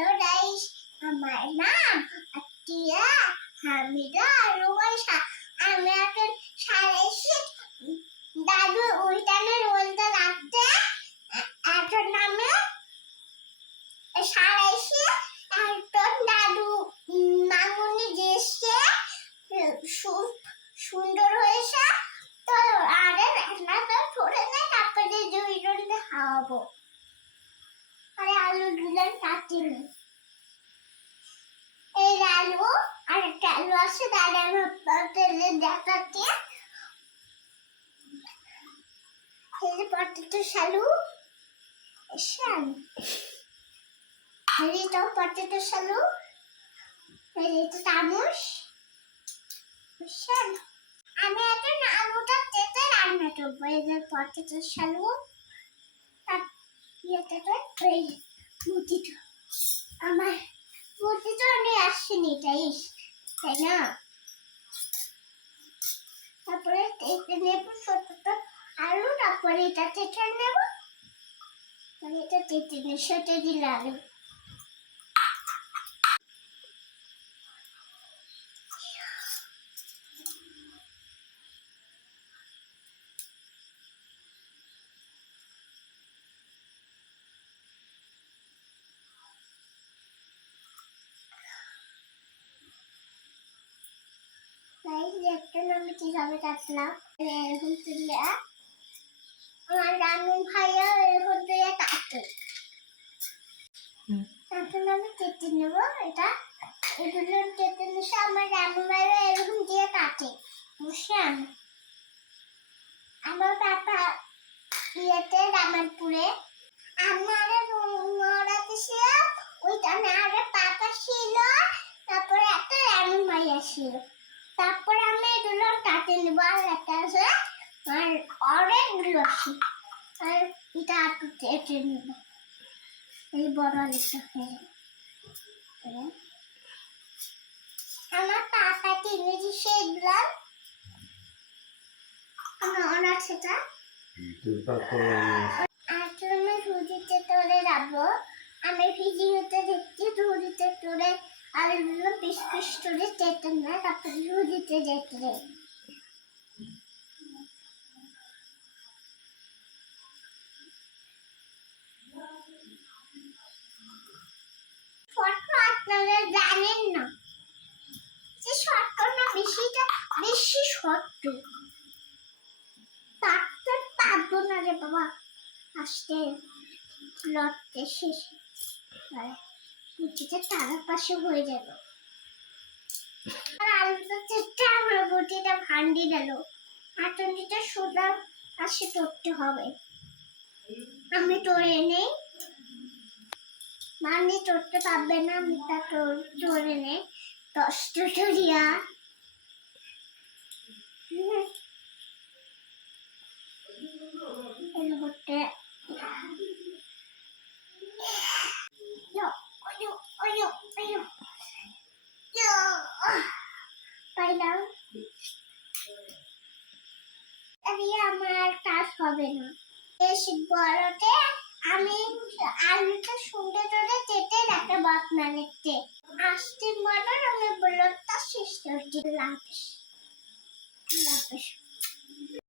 Hello guys, আমার নাম আতিয়া হামিদা রুমাইশা। আমি এখন সারাইছি দাদু উল্টানো রোলটা রাখতে এখন নামে সারাইছি এখন দাদু মামুনি গেছে সুন্দর হয়েছে। তো আরে রান্নাটা করে নেই, তারপরে দুই রন্ডে খাওয়াবো। আরে আলু গুলান কাটিনি, এই আলু আর একটা আলু আছে, দাদা আমার তেলে দেখাচ্ছি। এই যে পটেটো আলু, এইটাও পটেটো আলু, এইটা চামচ। আমি এখন আলুটা তেতে রান্না করবো। এই যে পটেটো আলু আমার মুটিটা আমি আসিনি, তাই না? তারপরে নেব ছোটটা আলু, তারপরে এটা তেঁচে নেব, এটা তেঁচে নিয়ে সেটে দিলে আলু। দেখতেন আমি কিভাবে কাটলাম, এরকম তুলে আমার রানু ভাইয়া এরকম দিয়ে কাটে। এখন আমি কেটে নেব, এটা এগুলো কেটে নিয়ে আমার রানু ভাইয়া এরকম দিয়ে কাটে। বুঝছেন? আমার পাপা ইয়েতে রামানপুরে আমার মরাতে ছিল, ওইটা আমার পাপা ছিল, তারপরে একটা রানু ভাইয়া ছিল। তারপরে আমি এগুলো কাটে নেব, আর একটা আছে আর অনেকগুলো আছে, আর এটা একটু কেটে নেব। এই বড় আলুটা হয়ে যাবে। আমার পাপা কিনে দিছে এগুলো, অনার সেটা আজকে আমি ঝুড়িতে তুলে রাখবো। আমি ভিডিওতে দেখছি ঝুড়িতে তুলে আলুগুলো পিস পিস করে কেটে না, তারপর ঝুড়িতে যেতে আপনারা জানেন না যে শর্টকাট না বেশি শর্ট, কাটতে পারবো না রে বাবা, আসতে লড়তে শেষ বুটিটা তার পাশে হয়ে গেল। আর আলুটা চেষ্টা আমরা বুটিটা ভান্ডি গেল, আটনটিটা সোজা পাশে ধরতে হবে। আমি তোরে নেই, মানি ধরতে পারবে না, আমি তা তোরে নেই 10টা ধরিয়া। পাইলাম আমার কাজ হবে না। বেশ বড়তে আমি আলুটা সুন্দর করে কেটে রাখবো আপনাদেরকে। আসতে মনে আমি ব্লগটা শেষ করছি। লাভ